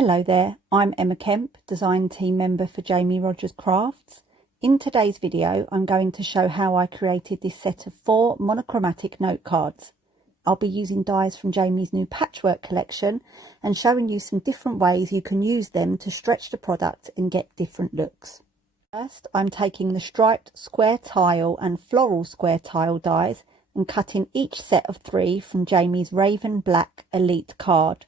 Hello there, I'm Emma Kemp, design team member for Jamie Rodgers Crafts. In today's video, I'm going to show how I created this set of 4 monochromatic note cards. I'll be using dies from Jamie's new Patchwork collection and showing you some different ways you can use them to stretch the product and get different looks. First, I'm taking the striped square tile and floral square tile dies and cutting each set of 3 from Jamie's Raven Black Elite card.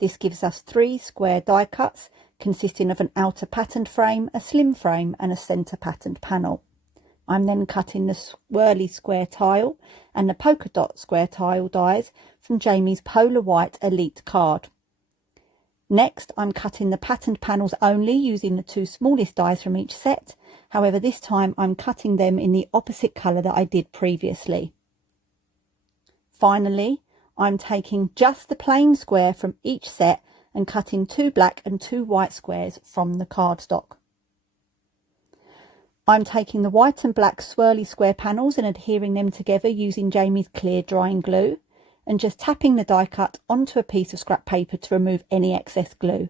This gives us 3 square die cuts consisting of an outer patterned frame, a slim frame and a centre patterned panel. I'm then cutting the swirly square tile and the polka dot square tile dies from Jamie's Polar White Elite card. Next, I'm cutting the patterned panels only using the 2 smallest dies from each set. However, this time I'm cutting them in the opposite colour that I did previously. Finally, I'm taking just the plain square from each set and cutting 2 black and 2 white squares from the cardstock. I'm taking the white and black swirly square panels and adhering them together using Jamie's clear drying glue and just tapping the die cut onto a piece of scrap paper to remove any excess glue.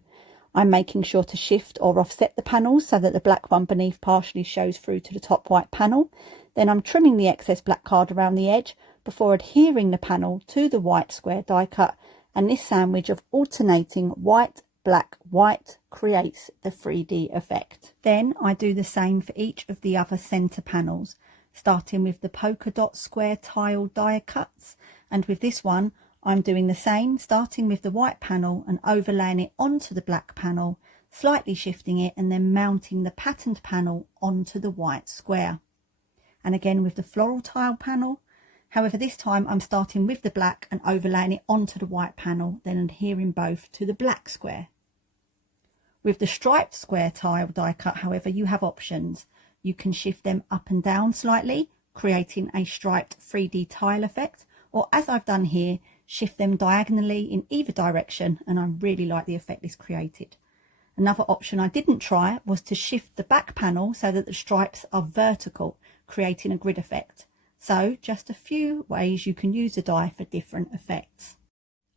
I'm making sure to shift or offset the panels so that the black one beneath partially shows through to the top white panel. Then I'm trimming the excess black card around the edge before adhering the panel to the white square die cut, and this sandwich of alternating white, black, white creates the 3D effect. Then I do the same for each of the other centre panels, starting with the polka dot square tile die cuts, and with this one I'm doing the same, starting with the white panel and overlaying it onto the black panel, slightly shifting it and then mounting the patterned panel onto the white square. And again with the floral tile panel. However, this time I'm starting with the black and overlaying it onto the white panel, then adhering both to the black square. With the striped square tile die cut, however, you have options. You can shift them up and down slightly, creating a striped 3D tile effect, or as I've done here, shift them diagonally in either direction, and I really like the effect this created. Another option I didn't try was to shift the back panel so that the stripes are vertical, creating a grid effect. So just a few ways you can use the die for different effects.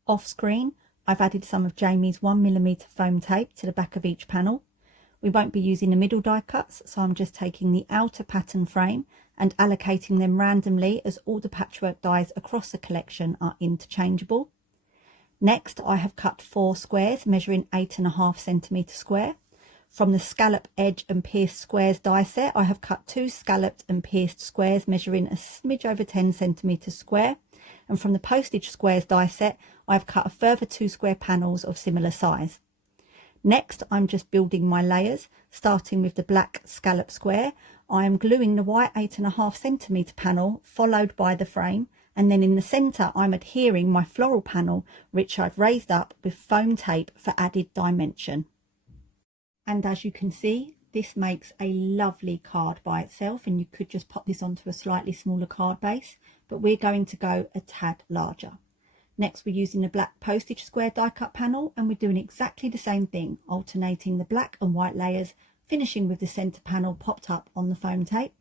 Off screen, I've added some of Jamie's 1mm foam tape to the back of each panel. We won't be using the middle die cuts, so I'm just taking the outer pattern frame and allocating them randomly as all the patchwork dies across the collection are interchangeable. Next, I have cut 4 squares measuring 8.5 cm square. From the scallop edge and pierced squares die set, I have cut 2 scalloped and pierced squares measuring a smidge over 10 cm square. And from the postage squares die set, I have cut a further 2 square panels of similar size. Next, I'm just building my layers, starting with the black scallop square. I am gluing the white 8.5 cm panel, followed by the frame, and then in the centre I'm adhering my floral panel, which I've raised up with foam tape for added dimension. And as you can see, this makes a lovely card by itself, and you could just pop this onto a slightly smaller card base, but we're going to go a tad larger. Next, we're using the black postage square die cut panel, and we're doing exactly the same thing, alternating the black and white layers, finishing with the centre panel popped up on the foam tape.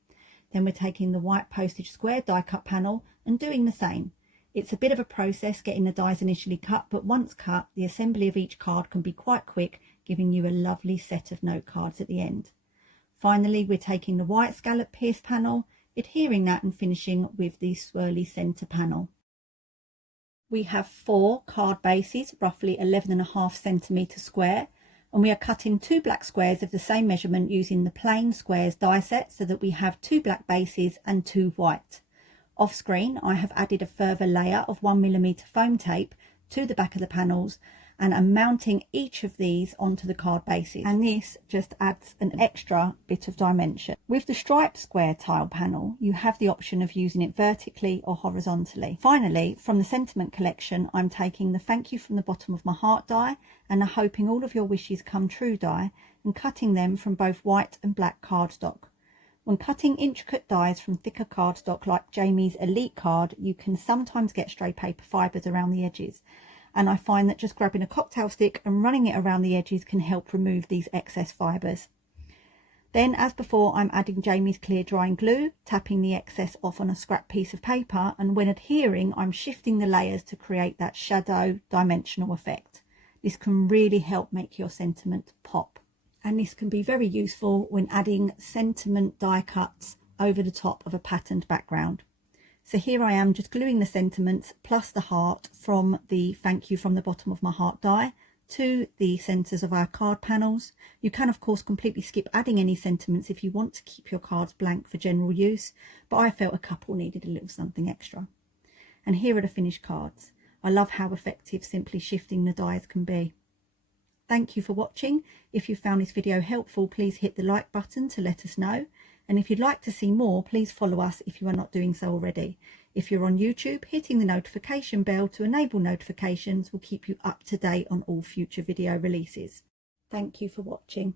Then we're taking the white postage square die cut panel and doing the same. It's a bit of a process getting the dies initially cut, but once cut, the assembly of each card can be quite quick, giving you a lovely set of note cards at the end. Finally, we're taking the white scallop pierced panel, adhering that and finishing with the swirly centre panel. We have 4 card bases, roughly 11.5 cm square, and we are cutting 2 black squares of the same measurement using the plain squares die set so that we have 2 black bases and 2 white. Off screen, I have added a further layer of 1mm foam tape to the back of the panels, and I'm mounting each of these onto the card bases, and this just adds an extra bit of dimension. With the striped square tile panel, you have the option of using it vertically or horizontally. Finally, from the sentiment collection, I'm taking the thank you from the bottom of my heart die and the hoping all of your wishes come true die and cutting them from both white and black cardstock. When cutting intricate dies from thicker cardstock like Jamie's Elite card, you can sometimes get stray paper fibres around the edges. And I find that just grabbing a cocktail stick and running it around the edges can help remove these excess fibres. Then, as before, I'm adding Jamie's clear drying glue, tapping the excess off on a scrap piece of paper, and when adhering, I'm shifting the layers to create that shadow dimensional effect. This can really help make your sentiment pop. And this can be very useful when adding sentiment die cuts over the top of a patterned background. So here I am just gluing the sentiments plus the heart from the thank you from the bottom of my heart die to the centres of our card panels. You can of course completely skip adding any sentiments if you want to keep your cards blank for general use, but I felt a couple needed a little something extra. And here are the finished cards. I love how effective simply shifting the dies can be. Thank you for watching. If you found this video helpful, please hit the like button to let us know. And if you'd like to see more, please follow us if you are not doing so already. If you're on YouTube, hitting the notification bell to enable notifications will keep you up to date on all future video releases. Thank you for watching.